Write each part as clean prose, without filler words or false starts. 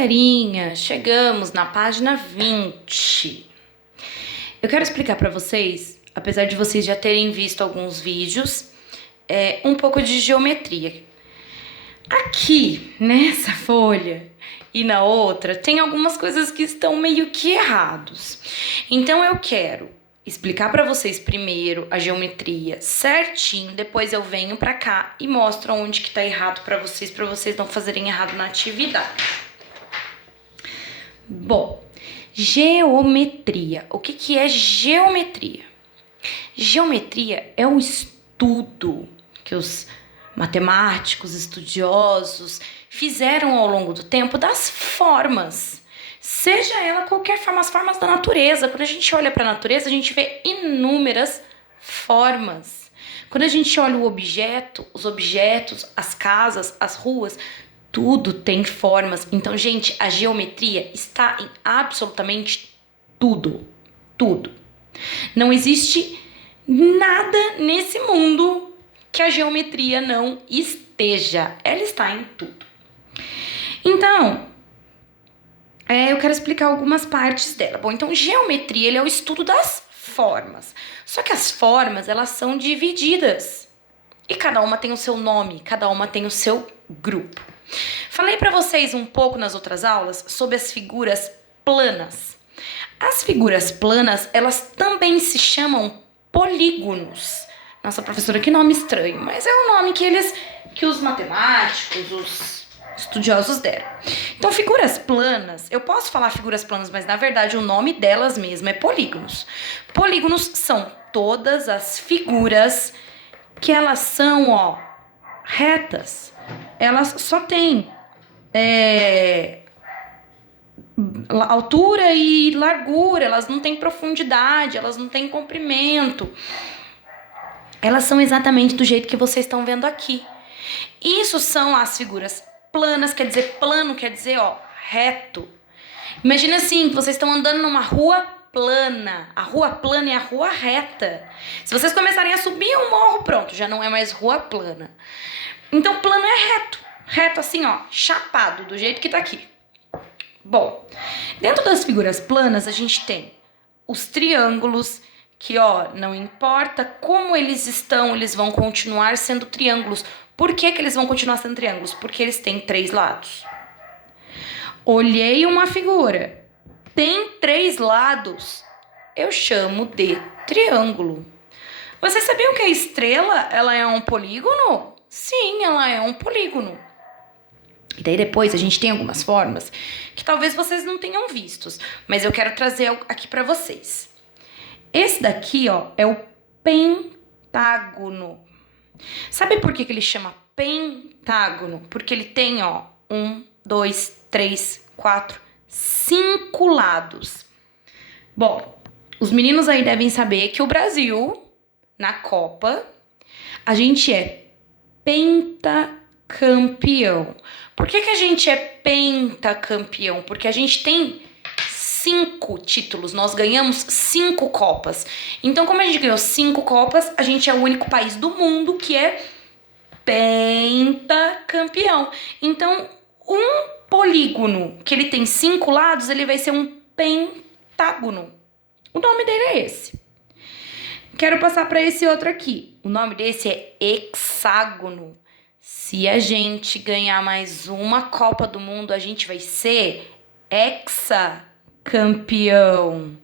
galerinha, chegamos na página 20. Eu quero explicar para vocês, apesar de vocês já terem visto alguns vídeos, um pouco de geometria. Aqui, nessa folha e na outra, tem algumas coisas que estão meio que errados. Então eu quero explicar para vocês primeiro a geometria certinho, depois eu venho para cá e mostro onde que tá errado para vocês não fazerem errado na atividade. Bom, geometria. O que que é geometria? Geometria é um estudo que os matemáticos, estudiosos fizeram ao longo do tempo das formas. Seja ela qualquer forma, as formas da natureza. Quando a gente olha para a natureza, a gente vê inúmeras formas. Quando a gente olha o objeto, os objetos, as casas, as ruas, tudo tem formas. Então, gente, a geometria está em absolutamente tudo. Tudo. Não existe nada nesse mundo que a geometria não esteja. Ela está em tudo. Então, eu quero explicar algumas partes dela. Bom, então, geometria, ele é o estudo das formas. Só que as formas, elas são divididas. E cada uma tem o seu nome, cada uma tem o seu grupo. Falei para vocês um pouco nas outras aulas sobre as figuras planas. As figuras planas, elas também se chamam polígonos. Nossa, professora, que nome estranho, mas é o nome que os matemáticos, os estudiosos deram. Então, figuras planas, eu posso falar figuras planas, mas na verdade o nome delas mesmo é polígonos. Polígonos são todas as figuras que elas são, retas. Elas só têm altura e largura, elas não têm profundidade, elas não têm comprimento. Elas são exatamente do jeito que vocês estão vendo aqui. Isso são as figuras planas, quer dizer, plano quer dizer, reto. Imagina assim, que vocês estão andando numa rua plana. A rua plana é a rua reta. Se vocês começarem a subir um morro, pronto, já não é mais rua plana. Então, plano é reto. Reto assim, chapado, do jeito que tá aqui. Bom, dentro das figuras planas, a gente tem os triângulos, que, não importa como eles estão, eles vão continuar sendo triângulos. Por que que eles vão continuar sendo triângulos? Porque eles têm 3 lados. Olhei uma figura, tem 3 lados, eu chamo de triângulo. Vocês sabiam que a estrela, ela é um polígono? Sim, ela é um polígono. E daí depois a gente tem algumas formas que talvez vocês não tenham vistos, mas eu quero trazer aqui para vocês. Esse daqui, é o pentágono. Sabe por que ele chama pentágono? Porque ele tem, 1, 2, 3, 4, 5 lados. Bom, os meninos aí devem saber que o Brasil, na Copa, a gente é pentacampeão. Por que que a gente é pentacampeão? Porque a gente tem 5 títulos, nós ganhamos 5 Copas. Então, como a gente ganhou 5 Copas, a gente é o único país do mundo que é pentacampeão. Então, um polígono que ele tem 5 lados, ele vai ser um pentágono. O nome dele é esse. Quero passar para esse outro aqui. O nome desse é hexágono. Se a gente ganhar mais uma Copa do Mundo, a gente vai ser hexacampeão.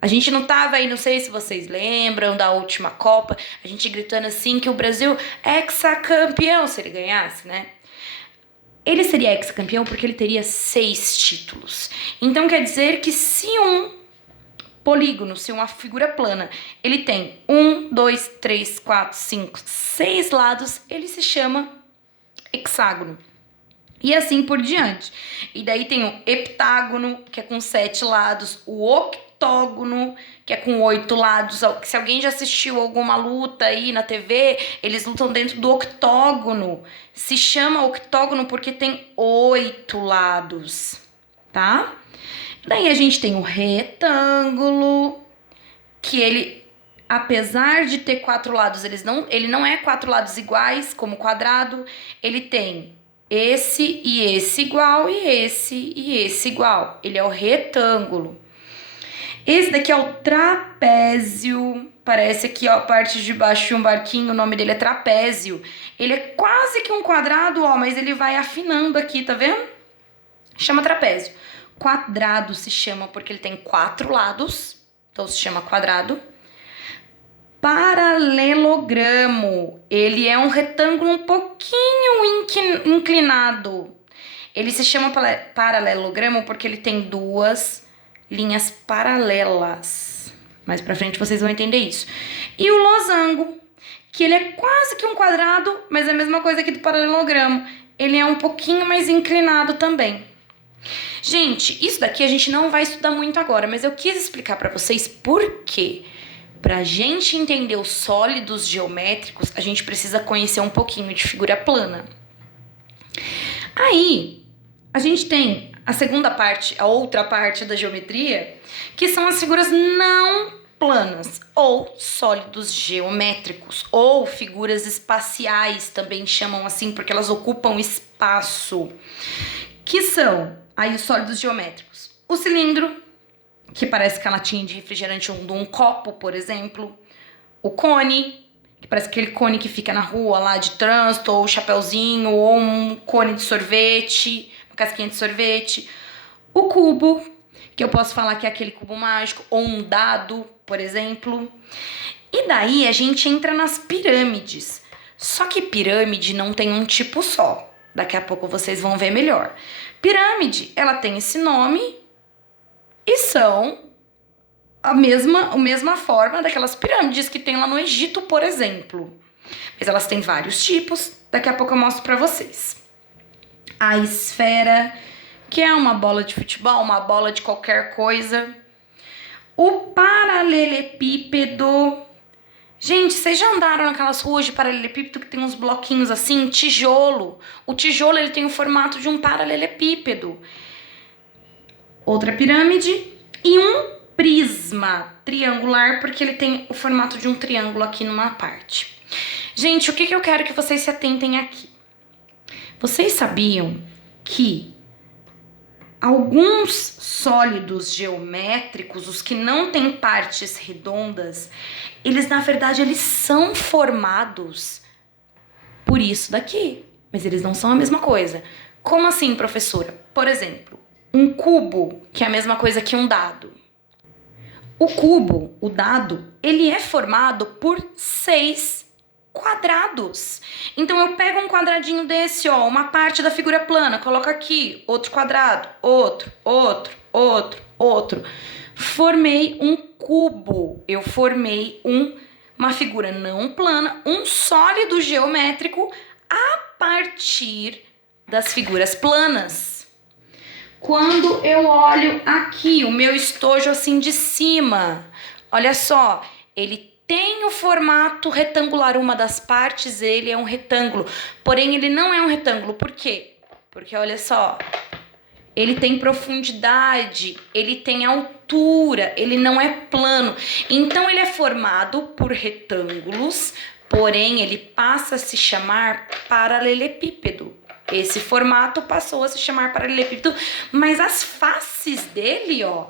A gente não tava aí, não sei se vocês lembram da última Copa, a gente gritando assim que o Brasil é hexacampeão se ele ganhasse, né? Ele seria hexacampeão porque ele teria 6 títulos. Então quer dizer que se um polígono, se uma figura plana, ele tem 1, 2, 3, 4, 5, 6 lados, ele se chama hexágono. E assim por diante. E daí tem o heptágono, que é com 7 lados, o octógono, que é com 8 lados. Se alguém já assistiu alguma luta aí na TV, eles lutam dentro do octógono. Se chama octógono porque tem 8 lados, tá? Daí a gente tem o retângulo, que ele, apesar de ter 4 lados, ele não é 4 lados iguais, como o quadrado. Ele tem esse e esse igual, e esse igual. Ele é o retângulo. Esse daqui é o trapézio. Parece aqui, ó, a parte de baixo de um barquinho, o nome dele é trapézio. Ele é quase que um quadrado, ó, mas ele vai afinando aqui, tá vendo? Chama trapézio. Quadrado se chama porque ele tem 4 lados, então se chama quadrado. Paralelogramo, ele é um retângulo um pouquinho inclinado. Ele se chama paralelogramo porque ele tem 2 linhas paralelas. Mais pra frente vocês vão entender isso. E o losango, que ele é quase que um quadrado, mas é a mesma coisa que do paralelogramo. Ele é um pouquinho mais inclinado também. Gente, isso daqui a gente não vai estudar muito agora, mas eu quis explicar pra vocês por quê. Pra gente entender os sólidos geométricos, a gente precisa conhecer um pouquinho de figura plana. Aí, a gente tem a segunda parte, a outra parte da geometria, que são as figuras não planas, ou sólidos geométricos, ou figuras espaciais, também chamam assim, porque elas ocupam espaço. Que são aí os sólidos geométricos? O cilindro, que parece que a latinha de refrigerante de um copo, por exemplo. O cone, que parece aquele cone que fica na rua lá de trânsito, ou chapeuzinho, ou um cone de sorvete, uma casquinha de sorvete. O cubo, que eu posso falar que é aquele cubo mágico, ou um dado, por exemplo. E daí a gente entra nas pirâmides. Só que pirâmide não tem um tipo só. Daqui a pouco vocês vão ver melhor. Pirâmide, ela tem esse nome e são a mesma forma daquelas pirâmides que tem lá no Egito, por exemplo. Mas elas têm vários tipos, daqui a pouco eu mostro pra vocês. A esfera, que é uma bola de futebol, uma bola de qualquer coisa. O paralelepípedo. Gente, vocês já andaram naquelas ruas de paralelepípedo que tem uns bloquinhos assim, tijolo? O tijolo, ele tem o formato de um paralelepípedo. Outra pirâmide e um prisma triangular, porque ele tem o formato de um triângulo aqui numa parte. Gente, o que eu quero que vocês se atentem aqui? Vocês sabiam que alguns sólidos geométricos, os que não têm partes redondas, eles na verdade eles são formados por isso daqui, mas eles não são a mesma coisa. Como assim, professora? Por exemplo, um cubo, que é a mesma coisa que um dado. O cubo, o dado, ele é formado por 6 quadrados. Então eu pego um quadradinho desse, ó, uma parte da figura plana, coloco aqui, outro quadrado, outro. Formei um cubo. Eu formei uma figura não plana, um sólido geométrico a partir das figuras planas. Quando eu olho aqui, o meu estojo assim de cima, olha só, ele tem o formato retangular, uma das partes ele é um retângulo, porém ele não é um retângulo, por quê? Porque olha só, ele tem profundidade, ele tem altura, ele não é plano, então ele é formado por retângulos, porém ele passa a se chamar paralelepípedo. Esse formato passou a se chamar paralelepípedo, mas as faces dele, ó,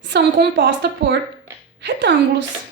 são compostas por retângulos.